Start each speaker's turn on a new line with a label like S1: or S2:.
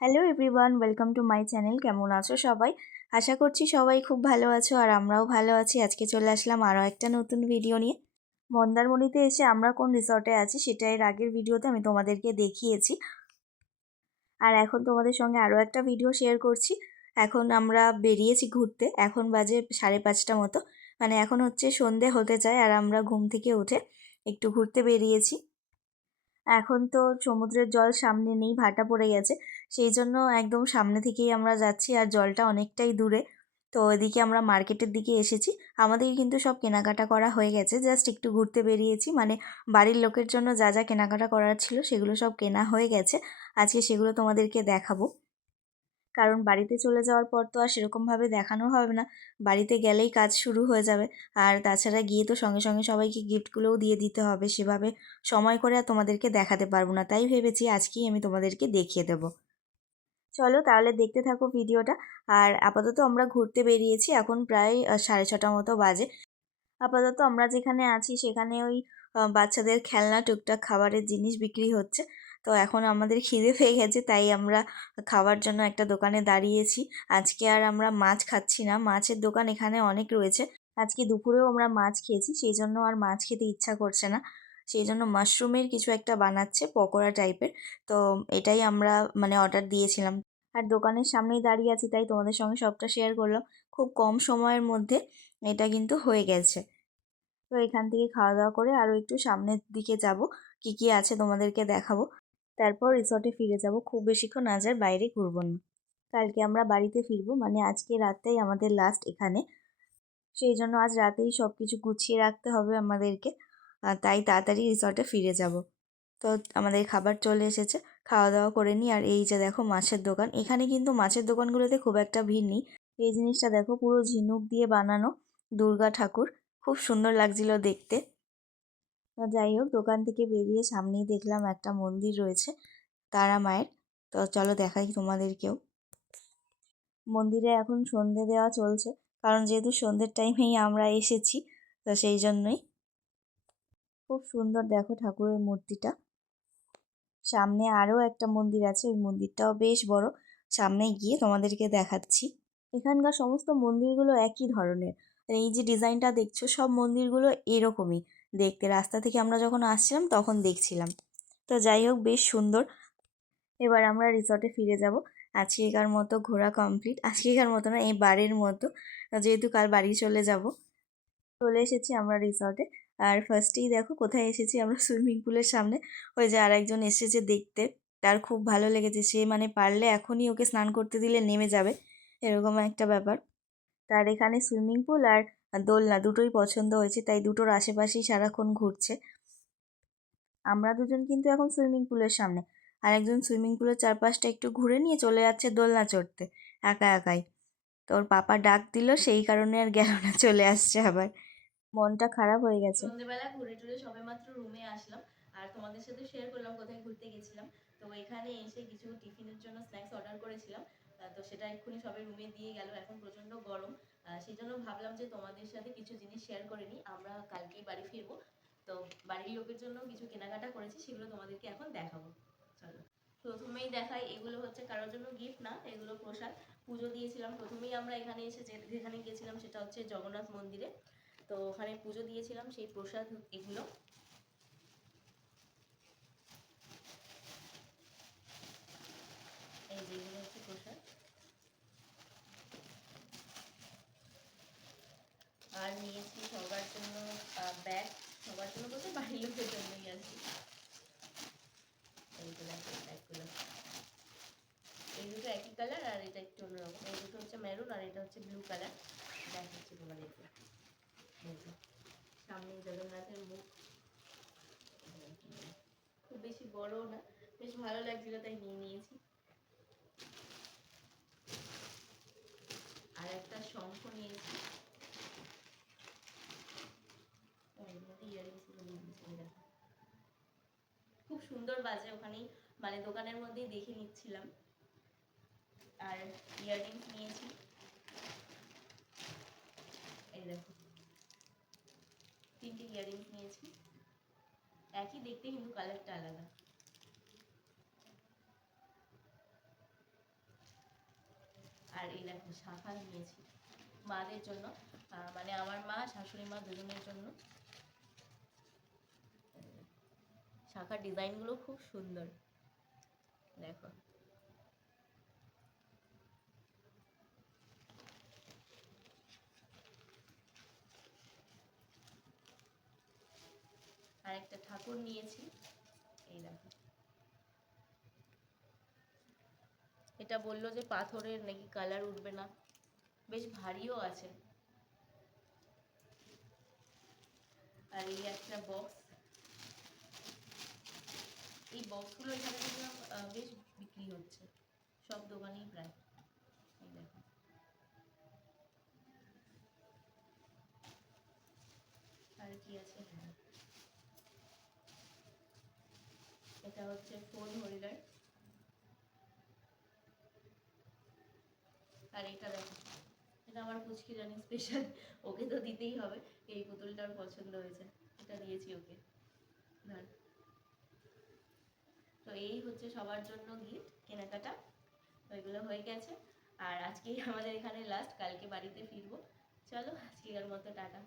S1: Hello everyone welcome to my channel কেমন আছো সবাই? আশা করছি সবাই খুব ভালো আছো আর আমরাও ভালো আছি। আজকে চলে আসলাম আরও একটা নতুন ভিডিও নিয়ে। মন্দারমণিতে এসে আমরা কোন রিসর্টে আছি সেটা এর আগের ভিডিওতে আমি তোমাদেরকে দেখিয়েছি। আর এখন তোমাদের সঙ্গে আরও একটা ভিডিও শেয়ার করছি। এখন আমরা বেরিয়েছি ঘুরতে। এখন বাজে সাড়ে পাঁচটা মতো। মানে এখন হচ্ছে সন্ধে হতে চায় আর আমরা ঘুম থেকে উঠে একটু ঘুরতে বেরিয়েছি। এখন তো সমুদ্রের জল সামনে নেই, ভাটা পড়ে গেছে। সেই জন্য একদম সামনে থেকেই আমরা যাচ্ছি আর জলটা অনেকটাই দূরে। তো ওইদিকে আমরা মার্কেটের দিকে এসেছি। আমাদের কিন্তু সব কেনাকাটা করা হয়ে গেছে। জাস্ট একটু ঘুরতে বেরিয়েছি। মানে বাড়ির লোকের জন্য যা যা কেনাকাটা করার ছিল সেগুলো সব কেনা হয়ে গেছে। আজকে সেগুলো তোমাদেরকে দেখাবো। কারণ বাড়িতে চলে যাওয়ার পর তো আর সেরকমভাবে দেখানো হবে না। বাড়িতে গেলেই কাজ শুরু হয়ে যাবে। আর তাছাড়া গিয়ে তো সঙ্গে সঙ্গে সবাইকে গিফটগুলোও দিয়ে দিতে হবে। সেভাবে সময় করে আর তোমাদেরকে দেখাতে পারব না। তাই ভেবেছি আজকেই আমি তোমাদেরকে দেখিয়ে দেবো। চলো তাহলে দেখতে থাকো ভিডিওটা। আর আপাতত আমরা ঘুরতে বেরিয়েছি। এখন প্রায় সাড়ে ছটা মতো বাজে। আপাতত আমরা যেখানে আছি সেখানে ওই বাচ্চাদের খেলনা, টুকটাক খাবারের জিনিস বিক্রি হচ্ছে। তো এখন আমাদের খিদে পেয়ে গেছে, তাই আমরা খাওয়ার জন্য একটা দোকানে দাঁড়িয়েছি। আজকে আর আমরা মাছ খাচ্ছি না, মাছের দোকান এখানে অনেক রয়েছে। আজকে দুপুরেও আমরা মাছ খেয়েছি, সেই জন্য আর মাছ খেতে ইচ্ছা করছে না। সেই জন্য মাশরুমের কিছু একটা বানাচ্ছে, পকোড়া টাইপের। তো এটাই আমরা মানে অর্ডার দিয়েছিলাম। আর দোকানের সামনেই দাঁড়িয়ে আছি, তাই তোমাদের সঙ্গে সবটা শেয়ার করলাম। খুব কম সময়ের মধ্যে এটা কিন্তু হয়ে গেছে। তো এখান থেকে খাওয়া দাওয়া করে আরও একটু সামনের দিকে যাব। কি কি আছে তোমাদেরকে দেখাবো। তারপর রিসর্টে ফিরে যাব। খুব বেশিক্ষণ আজ আর বাইরে ঘুরবো না। কালকে আমরা বাড়িতে ফিরবো। মানে আজকে রাতটাই আমাদের লাস্ট এখানে। সেই জন্য আজ রাতেই সব কিছু গুছিয়ে রাখতে হবে আমাদেরকে। তাই তাড়াতাড়ি রিসর্টে ফিরে যাব। তো আমাদের খাবার চলে এসেছে। খাওয়া দাওয়া করে নিই। আর এই যে দেখো মাছের দোকান। এখানে কিন্তু মাছের দোকানগুলোতে খুব একটা ভিড় নেই। এই জিনিসটা দেখো পুরো ঝিনুক দিয়ে বানানো দুর্গা ঠাকুর। খুব সুন্দর লাগছিল দেখতে। যাই হোক, দোকান থেকে বেরিয়ে সামনেই দেখলাম একটা মন্দির রয়েছে তারা মায়ের। তো চলো দেখাই তোমাদেরকেও। মন্দিরে এখন সন্ধে দেওয়া চলছে, কারণ যেহেতু সন্ধ্যের টাইমেই আমরা এসেছি, তো সেই জন্যই। খুব সুন্দর দেখো ঠাকুরের মূর্তিটা। সামনে আরও একটা মন্দির আছে, ওই মন্দিরটাও বেশ বড়। সামনে গিয়ে তোমাদেরকে দেখাচ্ছি। এখানকার সমস্ত মন্দিরগুলো একই ধরনের। এই যে ডিজাইনটা দেখছ, সব মন্দিরগুলো এরকমই। দেখতে রাস্তা থেকে আমরা যখন আসছিলাম তখন দেখছিলাম। তো যাই হোক, বেশ সুন্দর। এবার আমরা রিসর্টে ফিরে যাব। আজকেকার মতো ঘোরা কমপ্লিট আজকেকার মতো না, এই বাড়ির মতো। যেহেতু কাল বাড়ি চলে যাব। চলে এসেছি আমরা রিসর্টে আর ফার্স্টেই দেখো কোথায় এসেছি আমরা সুইমিং পুলের সামনে। ওই যে আর একজন এসেছে দেখতে। তার খুব ভালো লেগেছে। সে মানে পারলে এখনই ওকে স্নান করতে দিলে নেমে যাবে। এরকম একটা ব্যাপার। তার এখানে সুইমিং পুল আর দোলনা দুটোই পছন্দ হয়েছে, তাই দুটোর আশেপাশেই সারাক্ষণ ঘুরছে। আমরা দুজন কিন্তু এখন সুইমিং পুলের সামনে। আর একজন সুইমিং পুলের চারপাশটা একটু ঘুরে নিয়ে চলে যাচ্ছে দোলনা চড়তে, একা একাই। তোর পাপা ডাক দিল, সেই কারণে আর গেল না, চলে আসছে আবার। মনটা খারাপ হয়ে গেছে।
S2: সন্ধ্যেবেলা ঘুরে টুরে সবে মাত্র রুমে আসলাম। আর তোমাদের সাথে শেয়ার করলাম, কোথায় ঘুরতে গেছিলাম। তো এখানে এসে কিছু টিফিনের জন্য স্ন্যাক্স অর্ডার করেছিলাম। তো সেটা এক্ষুনি সবাই রুমে দিয়ে গেল, এখন প্রচণ্ড গরম। সেই জন্য ভাবলাম যে তোমাদের সাথে কিছু জিনিস শেয়ার করে নিই, আমরা কালকেই বাড়ি ফিরবো। তো বাড়ির লোকের জন্য কিছু কেনাকাটা করেছি, সেগুলো তোমাদেরকে এখন দেখাবো। চলো। প্রথমেই দেখাই, এগুলো হচ্ছে কারোর জন্য গিফট না, এগুলো প্রসাদ। পুজো দিয়েছিলাম। প্রথমেই আমরা এখানে এসে যেখানে গিয়েছিলাম সেটা হচ্ছে জগন্নাথ মন্দিরে। তো ওখানে পুজো দিয়েছিলাম, সেই প্রসাদ এগুলো। এই হচ্ছে প্রসাদ আর নিয়েছি সবার জন্য ব্যাগ। সবার জন্য বলতে বাড়ির লোকের জন্যই আছি এইগুলো ব্যাগগুলো। এই দুটো একই কালার আর এটা একটু অন্যরকম। এই দুটো হচ্ছে মেরুন আর এটা হচ্ছে ব্লু কালার। দেখাচ্ছি তোমাদেরকে। সামনে জগন্নাথের মুখ। খুব বেশি বড়ও না। বেশ ভালো লাগছিল তাই নিয়ে নিয়েছি। আর একটা শঙ্খ নিয়েছি। খুব সুন্দর বাজে ওখানেই মানে দোকানের মধ্যেই দেখে নিচ্ছিলাম। আর ইয়াররিংস নিয়েছি। এই দেখো। তিনটে ইয়াররিংস নিয়েছি। একই দেখতে কিন্তু কালারটা আলাদা। আর এই দেখো শাখা নিয়েছি মাদের জন্য মানে আমার মা, শাশুড়ি মা দুজনের জন্য। শাখার ডিজাইনগুলো খুব সুন্দর। দেখো। আর একটা ঠাকুর নিয়েছি। এই দেখো। এটা বলল যে পাথরের নাকি কালার উঠবে না। বেশ ভারীও আছে। আর এই একটা বক্স এই বক্সগুলো এখানে দেখলাম বেশ বিক্রি হচ্ছে। সব দোকানেই প্রায়। এই দেখো। আর কি আছে এটা হচ্ছে ফোন হোল্ডার আর এটা দেখো, এটা আমার পুচকি রানী স্পেশাল ওকে তো দিতেই হবে, এই পুতুলটার পছন্দ হয়েছে, এটা দিয়েছি ওকে, ধর। তো এই হচ্ছে সবার জন্য গিফট কেনাকাটা, তো এগুলো হয়ে গেছে, আর আজকেই আমাদের এখানে লাস্ট কালকে বাড়িতে ফিরবো, চলো আজকের মতো টাটা।